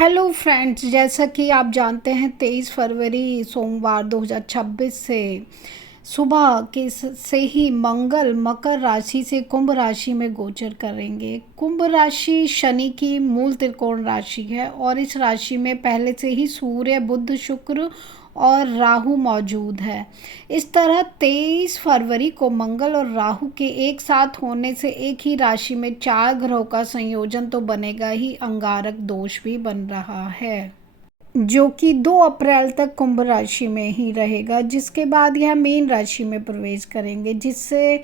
Hello friends, जैसा कि आप जानते हैं 23 फरवरी सोमवार 2026 से सुबह से ही मंगल मकर राशि से कुंभ राशि में गोचर करेंगे। कुंभ राशि शनि की मूल त्रिकोण राशि है और इस राशि में पहले से ही सूर्य बुध शुक्र और राहु मौजूद है। इस तरह 23 फरवरी को मंगल और राहु के एक साथ होने से एक ही राशि में 4 ग्रहों का संयोजन तो बनेगा ही, अंगारक दोष भी बन रहा है जो कि 2 अप्रैल तक कुंभ राशि में ही रहेगा, जिसके बाद यह मीन राशि में प्रवेश करेंगे, जिससे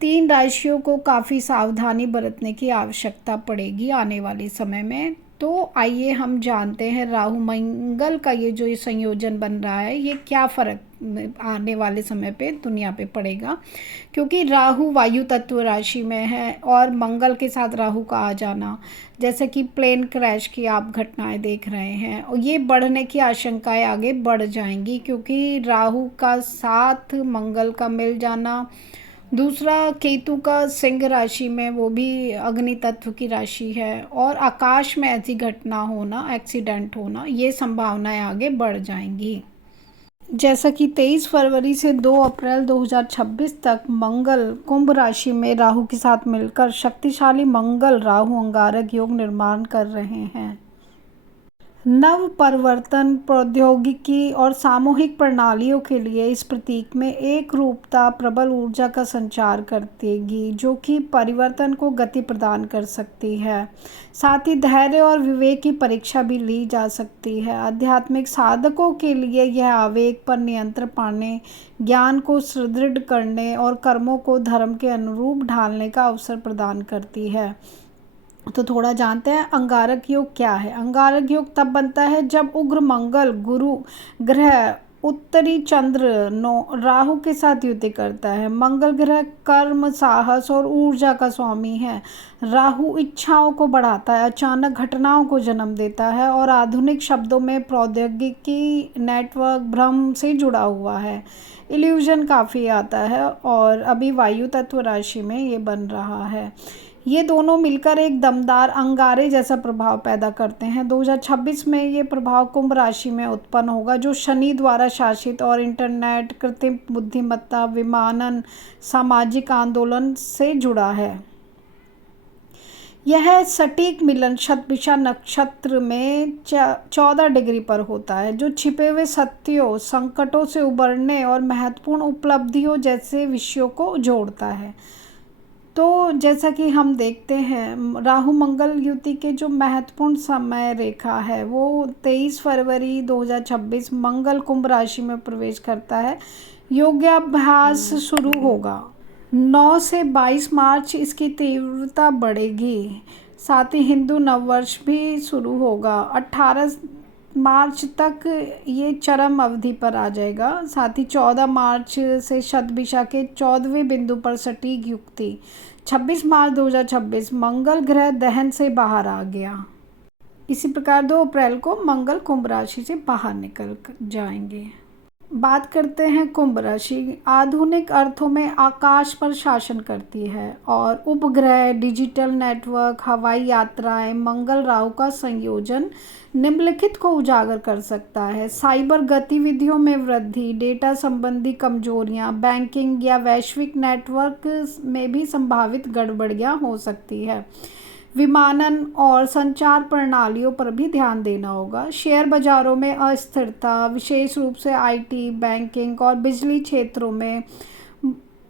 3 राशियों को काफ़ी सावधानी बरतने की आवश्यकता पड़ेगी आने वाले समय में। तो आइए हम जानते हैं राहु मंगल का ये संयोजन बन रहा है, ये क्या फ़र्क आने वाले समय पे दुनिया पे पड़ेगा, क्योंकि राहु वायु तत्व राशि में है और मंगल के साथ राहु का आ जाना, जैसे कि प्लेन क्रैश की आप घटनाएं देख रहे हैं, और ये बढ़ने की आशंकाएं आगे बढ़ जाएंगी क्योंकि राहु का साथ मंगल का मिल जाना, दूसरा केतु का सिंह राशि में, वो भी अग्नि तत्व की राशि है, और आकाश में ऐसी घटना होना, एक्सीडेंट होना, ये संभावनाएं आगे बढ़ जाएंगी। जैसा कि 23 फरवरी से 2 अप्रैल 2026 तक मंगल कुंभ राशि में राहु के साथ मिलकर शक्तिशाली मंगल राहु अंगारक योग निर्माण कर रहे हैं। नव परिवर्तन, प्रौद्योगिकी और सामूहिक प्रणालियों के लिए इस प्रतीक में एक रूपता प्रबल ऊर्जा का संचार करतेगी, जो कि परिवर्तन को गति प्रदान कर सकती है। साथ ही धैर्य और विवेक की परीक्षा भी ली जा सकती है। आध्यात्मिक साधकों के लिए यह आवेग पर नियंत्रण पाने, ज्ञान को सुदृढ़ करने और कर्मों को धर्म के अनुरूप ढालने का अवसर प्रदान करती है। तो थोड़ा जानते हैं अंगारक योग क्या है। अंगारक योग तब बनता है जब उग्र मंगल गुरु ग्रह उत्तरी चंद्र राहु के साथ युति करता है। मंगल ग्रह कर्म, साहस और ऊर्जा का स्वामी है। राहु इच्छाओं को बढ़ाता है, अचानक घटनाओं को जन्म देता है और आधुनिक शब्दों में प्रौद्योगिकी, नेटवर्क, भ्रम से जुड़ा हुआ है। इल्यूजन काफ़ी आता है और अभी वायु तत्व राशि में ये बन रहा है। ये दोनों मिलकर एक दमदार अंगारे जैसा प्रभाव पैदा करते हैं। 2026 में ये प्रभाव कुंभ राशि में उत्पन्न होगा, जो शनि द्वारा शासित और इंटरनेट, कृत्रिम बुद्धिमत्ता, विमानन, सामाजिक आंदोलन से जुड़ा है। यह सटीक मिलन शतभिषा नक्षत्र में 14 डिग्री पर होता है, जो छिपे हुए सत्यों, संकटों से उबरने और महत्वपूर्ण उपलब्धियों जैसे विषयों को जोड़ता है। तो जैसा कि हम देखते हैं राहु मंगल युति के जो महत्वपूर्ण समय रेखा है वो 23 फरवरी 2026 मंगल कुंभ राशि में प्रवेश करता है। योगाभ्यास शुरू होगा 9 से 22 मार्च, इसकी तीव्रता बढ़ेगी। साथ ही हिंदू नववर्ष भी शुरू होगा 18 मार्च तक, ये चरम अवधि पर आ जाएगा। साथ ही 14 मार्च से शतभिषा के 14वें बिंदु पर सटीक युक्ति। 26 मार्च 2026 मंगल ग्रह दहन से बाहर आ गया। इसी प्रकार 2 अप्रैल को मंगल कुंभ राशि से बाहर निकल जाएंगे। बात करते हैं कुंभ राशि। आधुनिक अर्थों में आकाश पर शासन करती है और उपग्रह, डिजिटल नेटवर्क, हवाई यात्राएं, मंगल राहु का संयोजन निम्नलिखित को उजागर कर सकता है। साइबर गतिविधियों में वृद्धि, डेटा संबंधी कमजोरियां, बैंकिंग या वैश्विक नेटवर्क में भी संभावित गड़बड़ियां हो सकती है। विमानन और संचार प्रणालियों पर भी ध्यान देना होगा। शेयर बाजारों में अस्थिरता, विशेष रूप से आईटी, बैंकिंग और बिजली क्षेत्रों में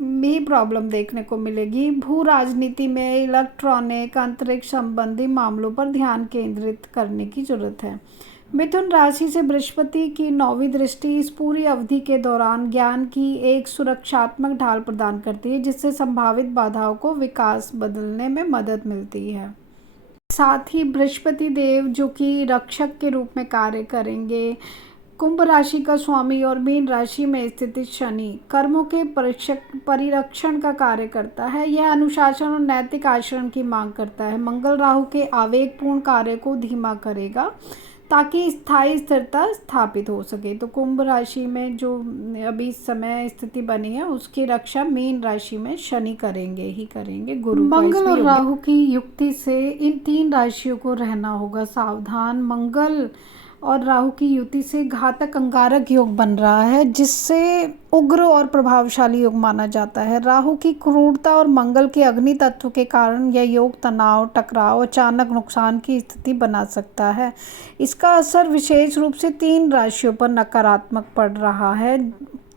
भी प्रॉब्लम देखने को मिलेगी। भू राजनीति में इलेक्ट्रॉनिक, अंतरिक्ष संबंधी मामलों पर ध्यान केंद्रित करने की जरूरत है। मिथुन राशि से बृहस्पति की 9वीं दृष्टि इस पूरी अवधि के दौरान ज्ञान की एक सुरक्षात्मक ढाल प्रदान करती है, जिससे संभावित बाधाओं को विकास बदलने में मदद मिलती है। साथ ही बृहस्पति देव, जो कि रक्षक के रूप में कार्य करेंगे, कुंभ राशि का स्वामी और मीन राशि में स्थित शनि कर्मों के परिरक्षण का कार्य करता है। यह अनुशासन और नैतिक आचरण की मांग करता है। मंगल राहु के आवेगपूर्ण कार्य को धीमा करेगा, ताकि स्थायी स्थिरता स्थापित हो सके। तो कुंभ राशि में जो अभी इस समय स्थिति बनी है उसकी रक्षा मीन राशि में शनि करेंगे ही करेंगे, गुरु का मंगल इसमें और योग। राहु की युक्ति से इन 3 राशियों को रहना होगा सावधान। मंगल और राहु की युति से घातक अंगारक योग बन रहा है, जिससे उग्र और प्रभावशाली योग माना जाता है। राहु की क्रूरता और मंगल के अग्नि तत्व के कारण यह योग तनाव, टकराव, अचानक नुकसान की स्थिति बना सकता है। इसका असर विशेष रूप से 3 राशियों पर नकारात्मक पड़ रहा है।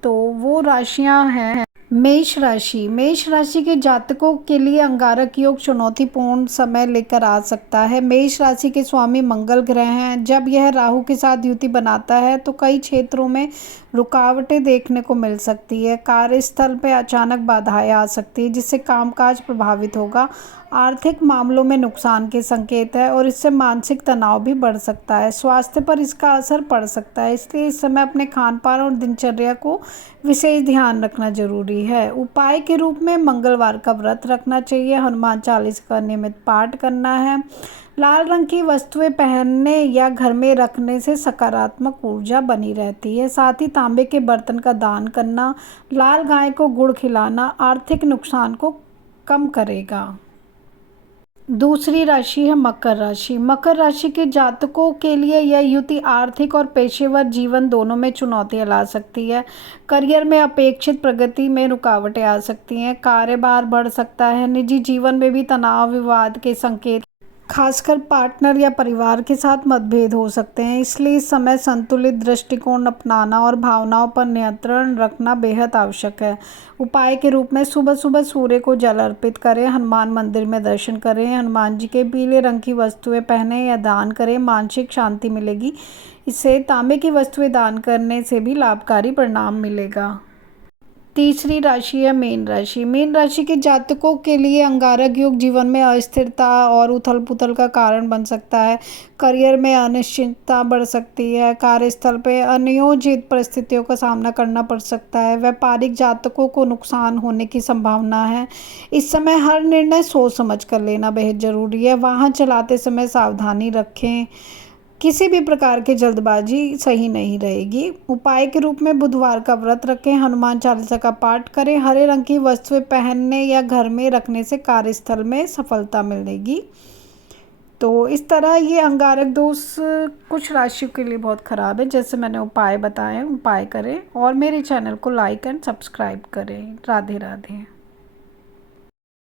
तो वो राशियां हैं मेष राशि। मेष राशि के जातकों के लिए अंगारक योग चुनौतीपूर्ण समय लेकर आ सकता है। मेष राशि के स्वामी मंगल ग्रह हैं। जब यह राहु के साथ युति बनाता है तो कई क्षेत्रों में रुकावटें देखने को मिल सकती है। कार्यस्थल पर अचानक बाधाएं आ सकती है, जिससे कामकाज प्रभावित होगा। आर्थिक मामलों में नुकसान के संकेत है और इससे मानसिक तनाव भी बढ़ सकता है। स्वास्थ्य पर इसका असर पड़ सकता है, इसलिए इस समय अपने खान पान और दिनचर्या को विशेष ध्यान रखना जरूरी है। उपाय के रूप में मंगलवार का व्रत रखना चाहिए, हनुमान चालीसा का नियमित पाठ करना है। लाल रंग की वस्तुएं पहनने या घर में रखने से सकारात्मक ऊर्जा बनी रहती है। साथ ही तांबे के बर्तन का दान करना, लाल गाय को गुड़ खिलाना आर्थिक नुकसान को कम करेगा। दूसरी राशि है मकर राशि। मकर राशि के जातकों के लिए यह युति आर्थिक और पेशेवर जीवन दोनों में चुनौतियां ला सकती है। करियर में अपेक्षित प्रगति में रुकावटें आ सकती हैं, कार्यभार बढ़ सकता है। निजी जीवन में भी तनाव, विवाद के संकेत, खासकर पार्टनर या परिवार के साथ मतभेद हो सकते हैं। इसलिए इस समय संतुलित दृष्टिकोण अपनाना और भावनाओं पर नियंत्रण रखना बेहद आवश्यक है। उपाय के रूप में सुबह सुबह सूर्य को जल अर्पित करें, हनुमान मंदिर में दर्शन करें, हनुमान जी के पीले रंग की वस्तुएं पहने या दान करें, मानसिक शांति मिलेगी। इससे तांबे की वस्तुएं दान करने से भी लाभकारी परिणाम मिलेगा। तीसरी राशि है मीन राशि। मीन राशि के जातकों के लिए अंगारक योग जीवन में अस्थिरता और उथल पुथल का कारण बन सकता है। करियर में अनिश्चितता बढ़ सकती है, कार्यस्थल पर अनियोजित परिस्थितियों का सामना करना पड़ सकता है। व्यापारिक जातकों को नुकसान होने की संभावना है। इस समय हर निर्णय सोच समझ कर लेना बेहद जरूरी है। वाहन चलाते समय सावधानी रखें, किसी भी प्रकार की जल्दबाजी सही नहीं रहेगी। उपाय के रूप में बुधवार का व्रत रखें, हनुमान चालीसा का पाठ करें, हरे रंग की वस्तुएं पहनने या घर में रखने से कार्यस्थल में सफलता मिलेगी। तो इस तरह ये अंगारक दोष कुछ राशियों के लिए बहुत ख़राब है। जैसे मैंने उपाय बताए, उपाय करें और मेरे चैनल को लाइक एंड सब्सक्राइब करें। राधे राधे।